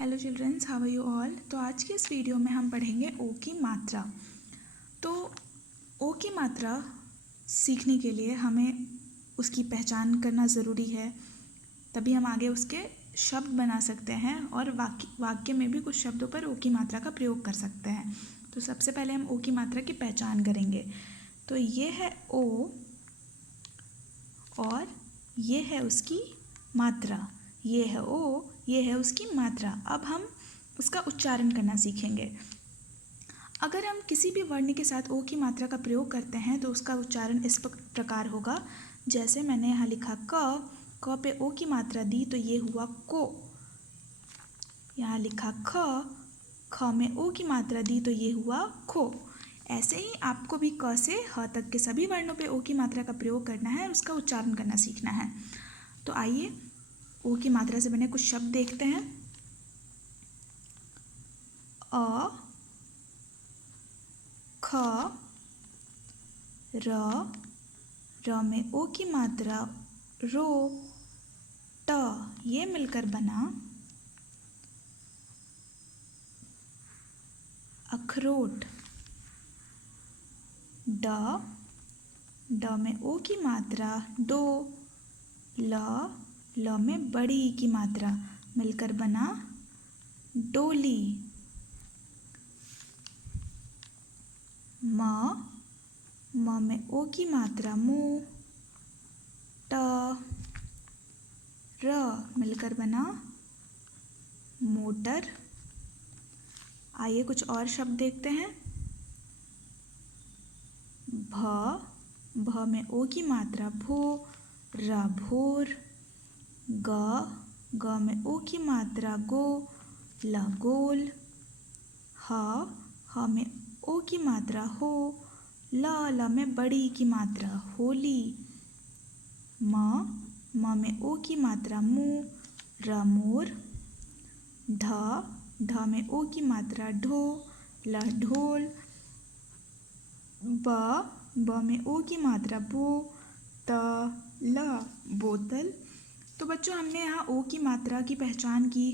Hello childrens, how are you all. तो आज के इस वीडियो में हम पढ़ेंगे ओ की मात्रा। तो ओ की मात्रा सीखने के लिए हमें उसकी पहचान करना ज़रूरी है, तभी हम आगे उसके शब्द बना सकते हैं और वाक्य में भी कुछ शब्दों पर ओ की मात्रा का प्रयोग कर सकते हैं। तो सबसे पहले हम ओ की मात्रा की पहचान करेंगे। तो ये है ओ और ये है उसकी मात्रा, ये है ओ, ये है उसकी मात्रा। अब हम उसका उच्चारण करना सीखेंगे। अगर हम किसी भी वर्ण के साथ ओ की मात्रा का प्रयोग करते हैं तो उसका उच्चारण इस प्रकार होगा। जैसे मैंने यहाँ लिखा क पे ओ की मात्रा दी तो ये हुआ को। यहाँ लिखा ख में ओ की मात्रा दी तो ये हुआ खो। ऐसे ही आपको भी क से ह तक के सभी वर्णों पे ओ की मात्रा का प्रयोग करना है, उसका उच्चारण करना सीखना है। तो आइए ओ की मात्रा से बने कुछ शब्द देखते हैं। अ, ख, र में ओ की मात्रा रो, ट, ये मिलकर बना अखरोट। ड में ओ की मात्रा डो, ल में बड़ी ई की मात्रा मिलकर बना डोली। म में ओ की मात्रा मुँह, ट, र मिलकर बना मोटर। आइए कुछ और शब्द देखते हैं। भ में ओ की मात्रा भो, र भोर। ग में ओ की मात्रा गो, ल गोल। ह में ओ की मात्रा हो, ल में बड़ी की मात्रा होली। म में ओ की मात्रा मुँह, र मोर। ढ में ओ की मात्रा ढो, ल ढोल। ब में ओ की मात्रा बो, त, ल बोतल। तो बच्चों, हमने यहाँ ओ की मात्रा की पहचान की,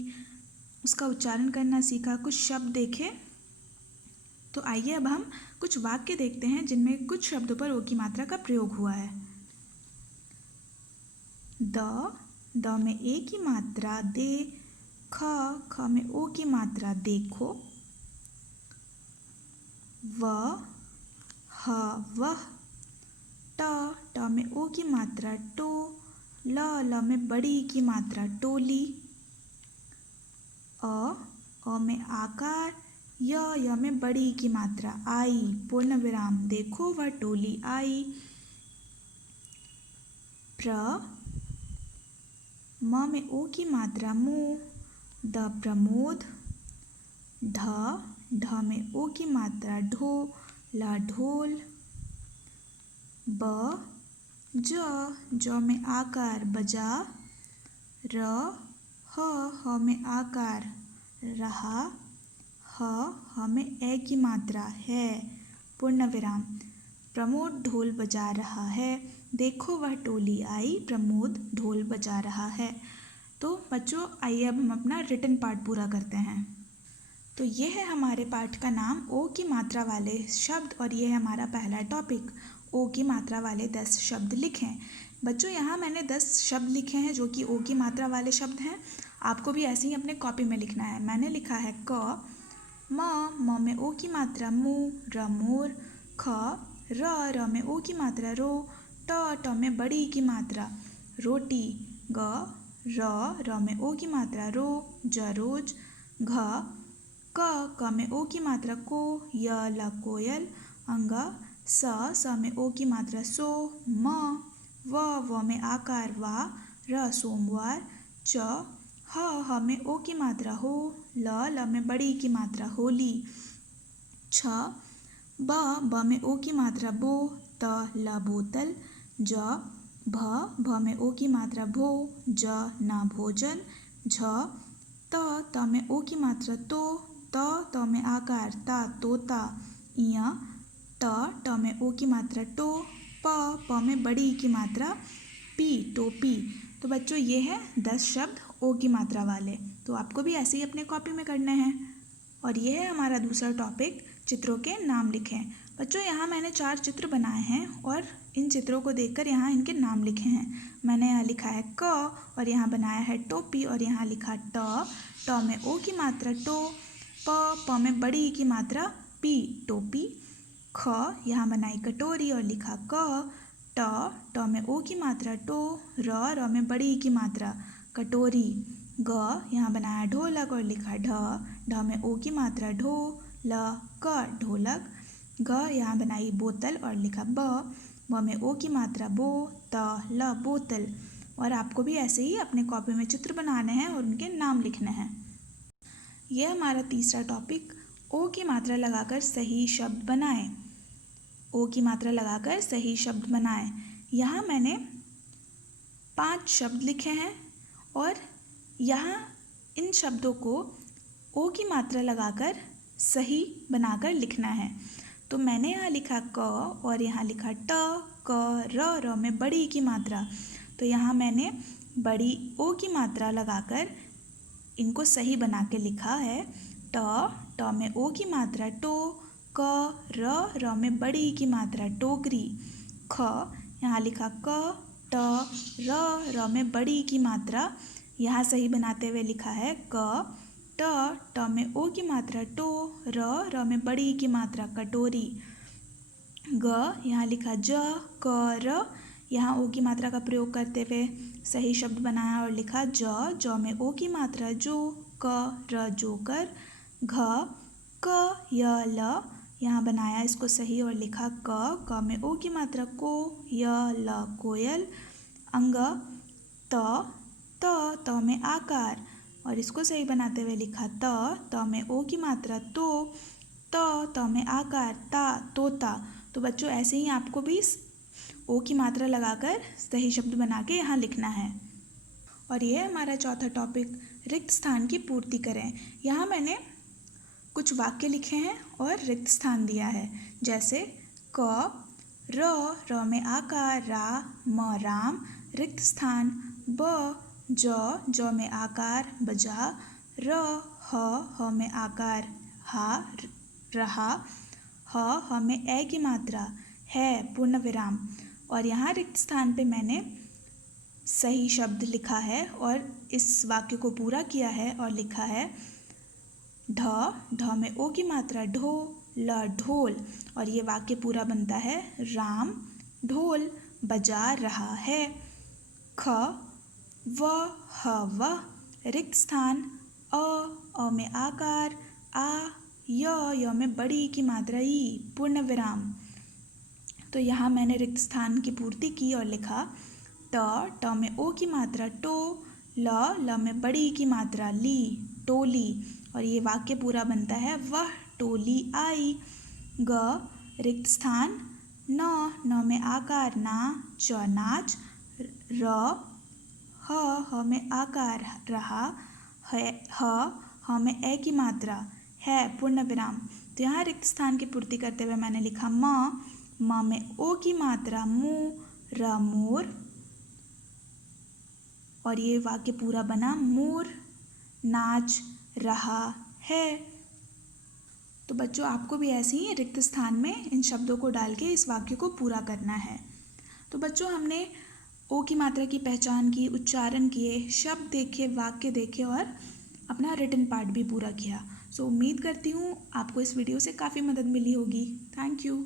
उसका उच्चारण करना सीखा, कुछ शब्द देखे। तो आइए अब हम कुछ वाक्य देखते हैं जिनमें कुछ शब्दों पर ओ की मात्रा का प्रयोग हुआ है। द में ए की मात्रा दे, ख में ओ की मात्रा देखो। वह। ट में ओ की मात्रा टो, ल में बड़ी ई की मात्रा टोली। अ में आकार, य में बड़ी ई की मात्रा आई, पूर्ण विराम, देखो वह टोली आई। म में ओ की मात्रा मुँह, द प्रमोद। ढ में ओ की मात्रा ढो, ल ढोल। ज में आकार बजा। ह में आकार रहा। ह में ए की मात्रा है, पूर्ण विराम, प्रमोद ढोल बजा रहा है, देखो वह टोली आई, प्रमोद ढोल बजा रहा है। तो बच्चों, आइए अब हम अपना रिटन पार्ट पूरा करते हैं। तो ये है हमारे पाठ का नाम, ओ की मात्रा वाले शब्द, और ये है हमारा पहला टॉपिक, ओ की मात्रा वाले 10 शब्द लिखें। बच्चों, यहाँ मैंने 10 शब्द लिखे हैं जो कि ओ की मात्रा वाले शब्द हैं। आपको भी ऐसे ही अपने कॉपी में लिखना है। मैंने लिखा है क, म में ओ की मात्रा मु, र मोर। ख, र में ओ की मात्रा रो, ट में बड़ी की मात्रा रोटी। ग, र में ओ की मात्रा रो, ज रोज। घ, क में ओ की मात्रा को, य ल कोयल। अंग, स में ओ की मात्रा सो, म। व में आकार वा, र सोमवार। च, ह में ओ की मात्रा हो, ल में बड़ी की मात्रा होली। छ, ब में ओ की मात्रा बो, त ल बोतल। ज, भ में ओ की मात्रा भो, ज न भोजन। झ, त में ओ की मात्रा तो, त में आकार ता तोता। इय, ट में ओ की मात्रा टो, प में बड़ी की मात्रा पी, टोपी। तो बच्चों, ये है 10 शब्द ओ की मात्रा वाले। तो आपको भी ऐसे ही अपने कॉपी में करने हैं। और ये है हमारा दूसरा टॉपिक, चित्रों के नाम लिखें। बच्चों यहाँ मैंने 4 चित्र बनाए हैं और इन चित्रों को देखकर यहाँ इनके नाम लिखे हैं। मैंने यहाँ लिखा है क और यहाँ बनाया है टोपी और यहाँ लिखा ट में ओ की मात्रा टो, प में बड़ी ई की मात्रा पी टोपी, ख यहाँ बनाई कटोरी और लिखा क, ट में ओ की मात्रा टो, र में बड़ी ई की मात्रा कटोरी, ग यहाँ बनाया ढोलक और लिखा ढ में ओ की मात्रा ढो, ल क ढोलक, ग यहाँ बनाई बोतल और लिखा ब में ओ की मात्रा बो, त ल बोतल। और आपको भी ऐसे ही अपने कॉपी में चित्र बनाने हैं और उनके नाम लिखने हैं। यह हमारा तीसरा टॉपिक, ओ की मात्रा लगाकर सही शब्द बनाएं। ओ की मात्रा लगाकर सही शब्द बनाएं। यहाँ मैंने 5 शब्द लिखे हैं और यहाँ इन शब्दों को ओ की मात्रा लगाकर सही बनाकर लिखना है। तो मैंने यहाँ लिखा क और यहाँ लिखा ट, क, र में बड़ी ई की मात्रा। तो यहाँ मैंने बड़ी ओ की मात्रा लगाकर इनको सही बना के लिखा है। ट में ओ की मात्रा टो, क, र में बड़ी ई की मात्रा टोकरी, ख यहाँ लिखा क, ट, र में बड़ी ई की मात्रा यहाँ सही बनाते हुए लिखा है क, ट में ओ की मात्रा टो, र में बड़ी ई की मात्रा कटोरी, ग यहाँ लिखा ज, क, र यहाँ ओ की मात्रा का प्रयोग करते हुए सही शब्द बनाया और लिखा ज में ओ की मात्रा जो, क, र जोकर, घ, क, य, ल यहाँ बनाया इसको सही और लिखा क में ओ की मात्रा को, य, ल कोयल, अंग, त में आकार और इसको सही बनाते हुए लिखा त में ओ की मात्रा तो, त में आकार ता तोता। तो बच्चों ऐसे ही आपको भी ओ की मात्रा लगाकर सही शब्द बना के यहाँ लिखना है। और ये हमारा चौथा टॉपिक, रिक्त स्थान की पूर्ति करें। यहाँ मैंने कुछ वाक्य लिखे हैं और रिक्त स्थान दिया है, जैसे क, र में आकार रा, म राम, रिक्त स्थान, ब, ज में आकार बजा, र, ह में आकार हा, रहा, ह में ए की मात्रा है, पूर्ण विराम। और यहाँ रिक्त स्थान पे मैंने सही शब्द लिखा है और इस वाक्य को पूरा किया है और लिखा है ढ में ओ की मात्रा ढो, ल ढोल। और ये वाक्य पूरा बनता है राम ढोल बजा रहा है, ख, व, ह वह, रिक्त स्थान, अ में आकार आ, य में बड़ी ई की मात्रा ई, पूर्ण विराम। तो यहाँ मैंने रिक्त स्थान की पूर्ति की और लिखा ट में ओ की मात्रा टो, ल में बड़ी ई की मात्रा ली, टोली। और ये वाक्य पूरा बनता है वह टोली आई, ग, रिक्त स्थान, न में आकार ना, च नाच, र, ह में आकार रहा, ह में ए की मात्रा है, पूर्ण विराम। तो यहाँ रिक्त स्थान की पूर्ति करते हुए मैंने लिखा म में ओ की मात्रा मु, र मोर। और ये वाक्य पूरा बना मोर नाच रहा है। तो बच्चों आपको भी ऐसे ही रिक्त स्थान में इन शब्दों को डाल के इस वाक्य को पूरा करना है। तो बच्चों हमने ओ की मात्रा की पहचान की, उच्चारण किए, शब्द देखे, वाक्य देखे और अपना रिटन पार्ट भी पूरा किया। सो उम्मीद करती हूँ आपको इस वीडियो से काफ़ी मदद मिली होगी। Thank you.